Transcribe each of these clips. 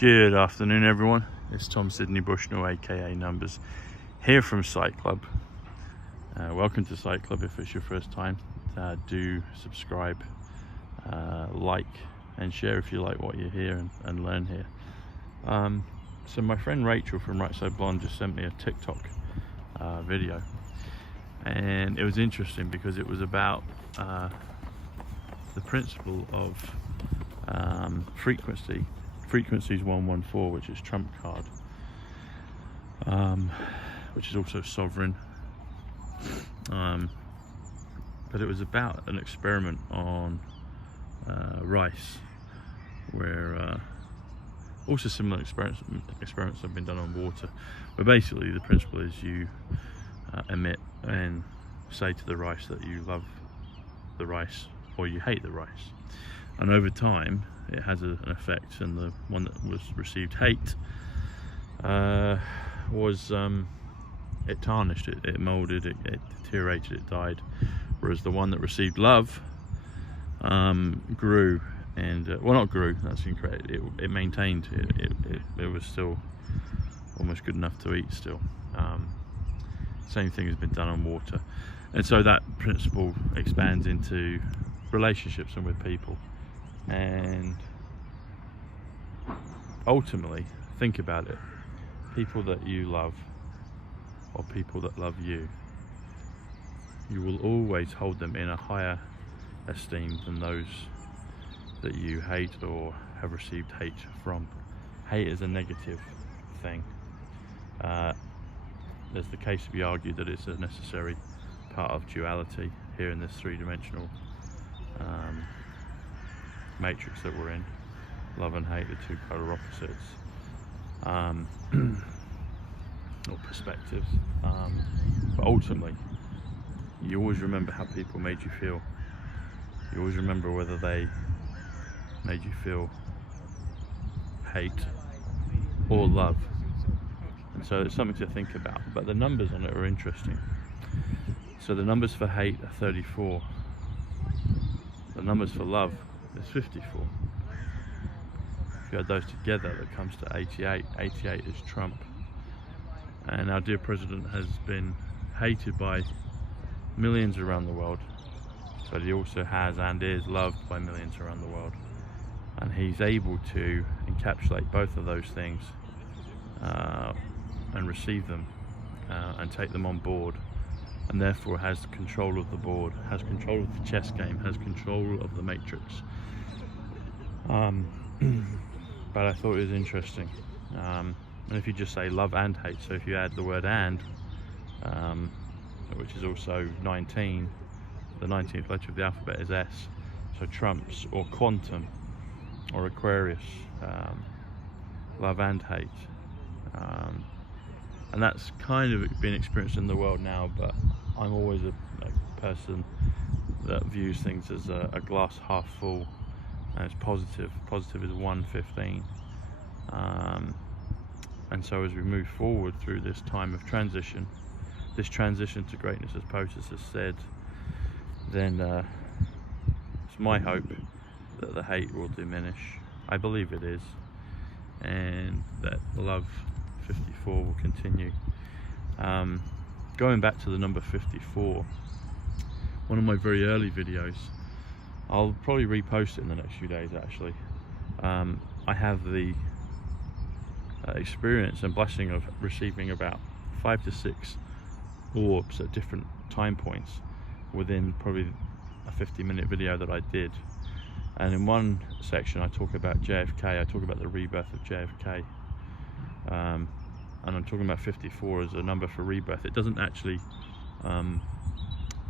Good afternoon, everyone. It's Tom Sydney Bushnell, aka Numbers, here from PsychClub. Welcome to PsychClub. If it's your first time, do subscribe, like, and share if you like what you hear and learn here. So my friend Rachel from Right Side Blonde just sent me a TikTok video, and it was interesting because it was about the principle of frequency. Frequency is 114, which is trump card, which is also sovereign. But it was about an experiment on rice, where also similar experiments have been done on water, but basically the principle is you emit and say to the rice that you love the rice or you hate the rice, and over time it has an effect. And the one that was received hate was it tarnished, it molded, it deteriorated, it died, whereas the one that received love grew and well, not grew, that's incorrect, it maintained, it was still almost good enough to eat still. Same thing has been done on water, and so that principle expands into relationships and with people. And ultimately, think about it, people that you love or people that love you, you will always hold them in a higher esteem than those that you hate or have received hate from. Hate is a negative thing. There's the case to be argued that it's a necessary part of duality here in this three-dimensional matrix that we're in. Love and hate, the two polar opposites, or perspectives. But ultimately, you always remember how people made you feel. You always remember whether they made you feel hate or love. And so it's something to think about. But the numbers on it are interesting. So the numbers for hate are 34. The numbers for love is 54. If you add those together, that comes to 88. 88 is Trump. And our dear president has been hated by millions around the world, but he also has and is loved by millions around the world. And he's able to encapsulate both of those things and receive them and take them on board, and therefore has control of the board, has control of the chess game, has control of the matrix. But I thought it was interesting. And if you just say love and hate, so if you add the word and, which is also 19, the 19th letter of the alphabet is S, so trumps or quantum or Aquarius, love and hate. And that's kind of been experienced in the world now, but I'm always a person that views things as a glass half full, and it's positive. Positive is 115. And so as we move forward through this time of transition, this transition to greatness, as POTUS has said, then it's my hope that the hate will diminish. I believe it is, and that love 54 will continue. Going back to the number 54, one of my very early videos, I'll probably repost it in the next few days actually. I have the experience and blessing of receiving about 5 to 6 orbs at different time points within probably a 50-minute video that I did. And in one section I talk about JFK, I talk about the rebirth of JFK, and I'm talking about 54 as a number for rebirth. It doesn't actually,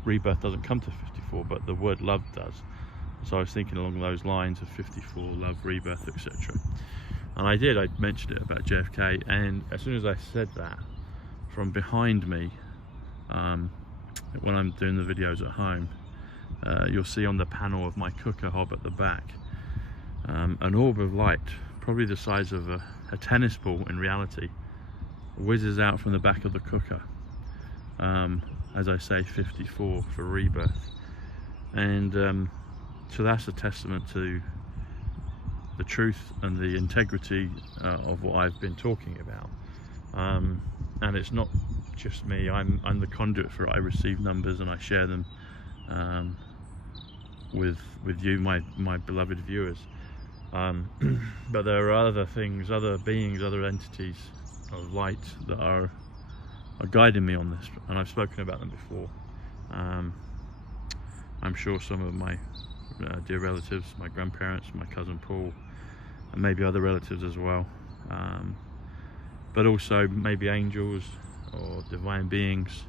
rebirth doesn't come to 54, but the word love does. So I was thinking along those lines of 54, love, rebirth, etc. And I mentioned it about JFK, and as soon as I said that, from behind me, when I'm doing the videos at home, you'll see on the panel of my cooker hob at the back, an orb of light, probably the size of a tennis ball in reality, whizzes out from the back of the cooker. As I say, 54 for rebirth. And so that's a testament to the truth and the integrity of what I've been talking about. And it's not just me, I'm the conduit for it. I receive numbers and I share them with you, my beloved viewers. But there are other things, other beings, other entities of light that are guiding me on this, and I've spoken about them before. I'm sure some of my dear relatives, my grandparents, my cousin Paul, and maybe other relatives as well, but also maybe angels or divine beings,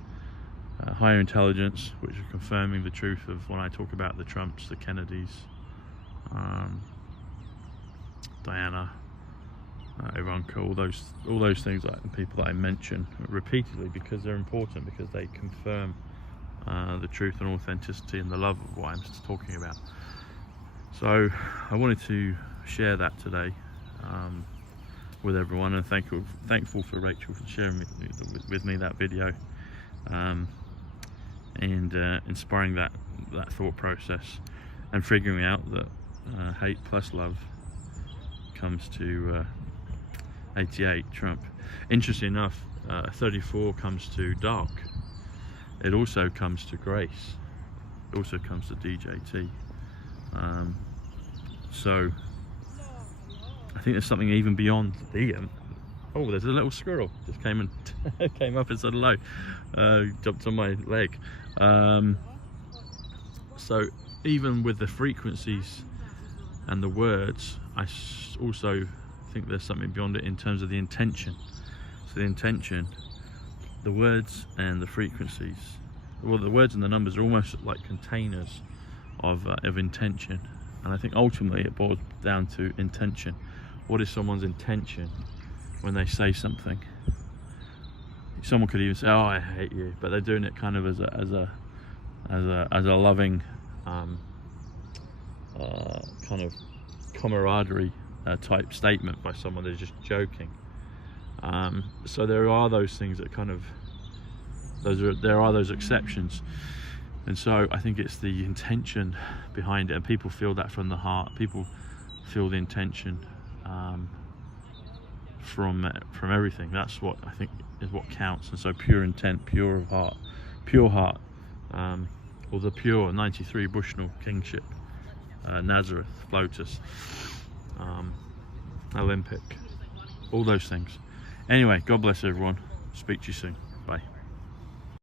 higher intelligence, which are confirming the truth of when I talk about the Trumps, the Kennedys, Diana, Ivanka, all those things, like the people that I mention repeatedly, because they're important, because they confirm the truth and authenticity and the love of what I'm talking about. So I wanted to share that today with everyone, and thankful for Rachel for sharing with me that video, and inspiring that thought process, and figuring out that hate plus love comes to 88 Trump. Interesting enough, 34 comes to dark. It also comes to grace. It also comes to DJT. So I think there's something even beyond the oh, there's a little squirrel just came up and said hello, jumped on my leg. So even with the frequencies and the words, I also think there's something beyond it in terms of the intention. So the intention, the words and the frequencies, well, the words and the numbers are almost like containers of intention, and I think ultimately it boils down to intention. What is someone's intention when they say something? Someone could even say, "Oh, I hate you," but they're doing it kind of as a loving kind of camaraderie type statement by someone that's just joking. So there are those things that kind of, there are those exceptions, and so I think it's the intention behind it, and people feel that from the heart. People feel the intention from everything. That's what I think is what counts. And so pure intent, pure of heart, pure heart, or the pure 93 Bushnell kingship, Nazareth, Lotus, Olympic, all those things. Anyway, God bless everyone. Speak to you soon.